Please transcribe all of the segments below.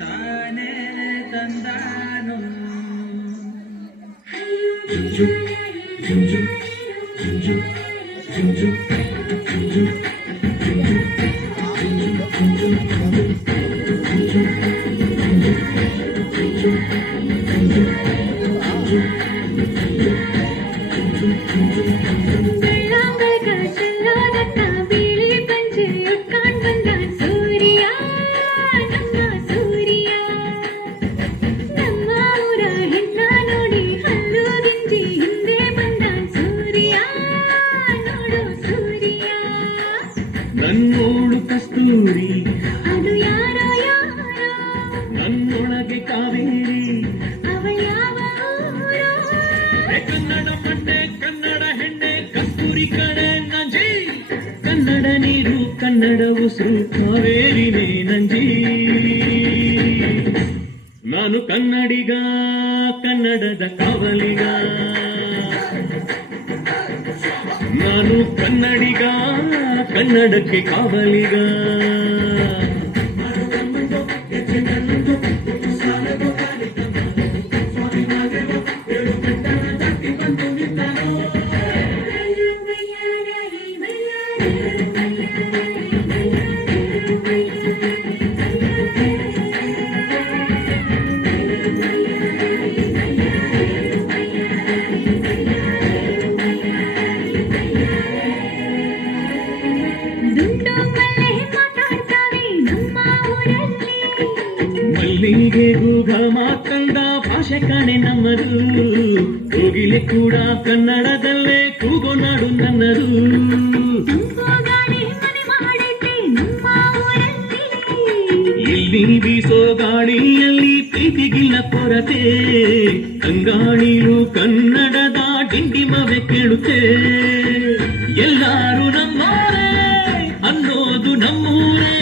ತಾನೇ ತಂದಾನು ನನ್ನೋಳು ಕಸ್ತೂರಿ ಅದು ಯಾರೋ ಯಾರೋ ನನ್ನೊಳಗೆ ಕಾವೇರಿ ಅವಳ ಯಾವ ಊರೋ? ಕನ್ನಡ ಮಣ್ಣೆ ಕನ್ನಡ ಹೆಣ್ಣೆ ಕಸ್ತೂರಿ ಕಣೆ ನಂಜಿ ಕನ್ನಡ ನೀರು ಕನ್ನಡ ಉಸಿರು ಕಾವೇರಿನೇ ನಂಜಿ ನಾನು ಕನ್ನಡಿಗ ಕನ್ನಡದ ಕಾವಲಿಗ ನಾನು ಕನ್ನಡಿಗ ಕನ್ನಡಕ್ಕೆ ಕಾವಲಿಗ ಮಲ್ಲಿಗೆ ಗೂಗ ಮಾತಂದ ಭಾಷೆ ಕಾಣೆ ನಮ್ಮದು ಕೋಗಿಲೆ ಕೂಡ ಕನ್ನಡದಲ್ಲೇ ಕೂಗೋ ನಾಡು ನನ್ನದು ಇಲ್ಲಿ ಬೀಸೋ ಗಾಳಿಯಲ್ಲಿ ಪ್ರೀತಿಗಿಲ್ಲ ಕೊರತೆ ಕಂಗಾಣಿಲು ಕನ್ನಡದ ಡಿಂಡಿಮವೆ ಕೇಳುತ್ತೆ ಎಲ್ಲಾರು ನಮ್ಮೋರೇ ಅನ್ನೋದು ನಮ್ಮೂರೇ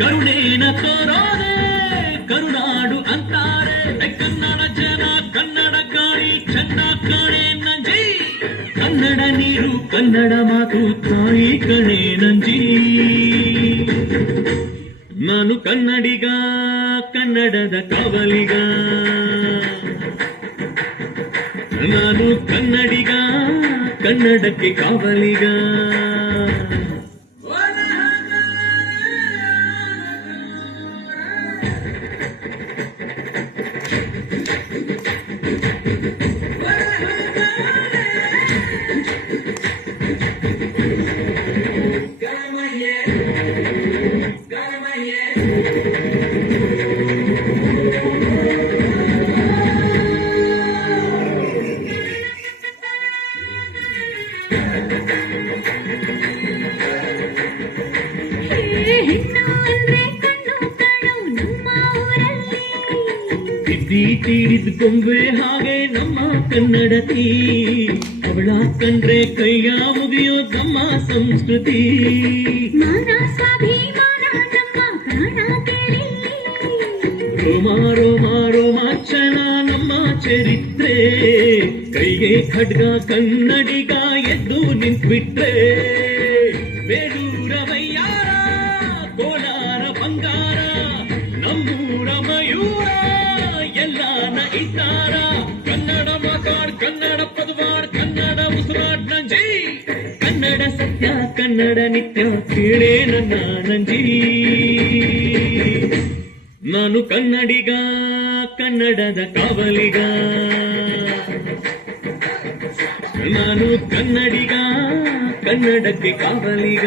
ಕರುಣೇನ ತೋರೋರೆ ಕರುನಾಡು ಅಂತಾರೆ ಕನ್ನಡ ಜನ ಕನ್ನಡ ಗಾಳಿ ಚೆನ್ನ ಕಾಣೆ ನಂಜಿ ಕನ್ನಡ ನೀರು ಕನ್ನಡ ಮಾತು ತಾಯಿ ಕಣೆ ನಂಜಿ ನಾನು ಕನ್ನಡಿಗ ಕನ್ನಡದ ಕಾವಲಿಗ ನಾನು ಕನ್ನಡಿಗ ಕನ್ನಡಕ್ಕೆ ಕಾವಲಿಗ ತಿದ್ದಿ ತೀರಿದ ಗೊಂಬೆ ಹಾಗೆ ನಮ್ಮ ಕನ್ನಡತಿ ಅವಳ ಕಂಡ್ರೆ ಕೈಯ ಮುಗಿಯೋ ನಮ್ಮ ಸಂಸ್ಕೃತಿ ರೋಮಾರೋ ರೋಮಾಚನ ನಮ್ಮ ಚರಿತ್ರೆ ಕೈಗೆ ಖಡ್ಗ ಕನ್ನಡಿಗ ಎದ್ದು ನಿಂತ್ಬಿಟ್ರೆ ಬೇಲೂರ ವಯ್ಯಾರ ಕೋಲಾರ ಬಂಗಾರ ನಮ್ಮೂರ ಮಯೂರ ಎಲ್ಲಾನ ಇದ್ದಾರ ಕನ್ನಡ ಮಾತಾಡ್ ಕನ್ನಡ ಪದವಾಡ್ ಕನ್ನಡ ಉಸಿರಾಡ್ ನಂಜಿ ಕನ್ನಡ ಸತ್ಯ ಕನ್ನಡ ನಿತ್ಯ ಕೇಳೇ ನನ್ನ ನಂಜಿ ನಾನು ಕನ್ನಡಿಗ ಕನ್ನಡದ ಕಾವಲಿಗ ನಾನು ಕನ್ನಡಿಗ ಕನ್ನಡಕ್ಕೆ ಕಾವಲಿಗ.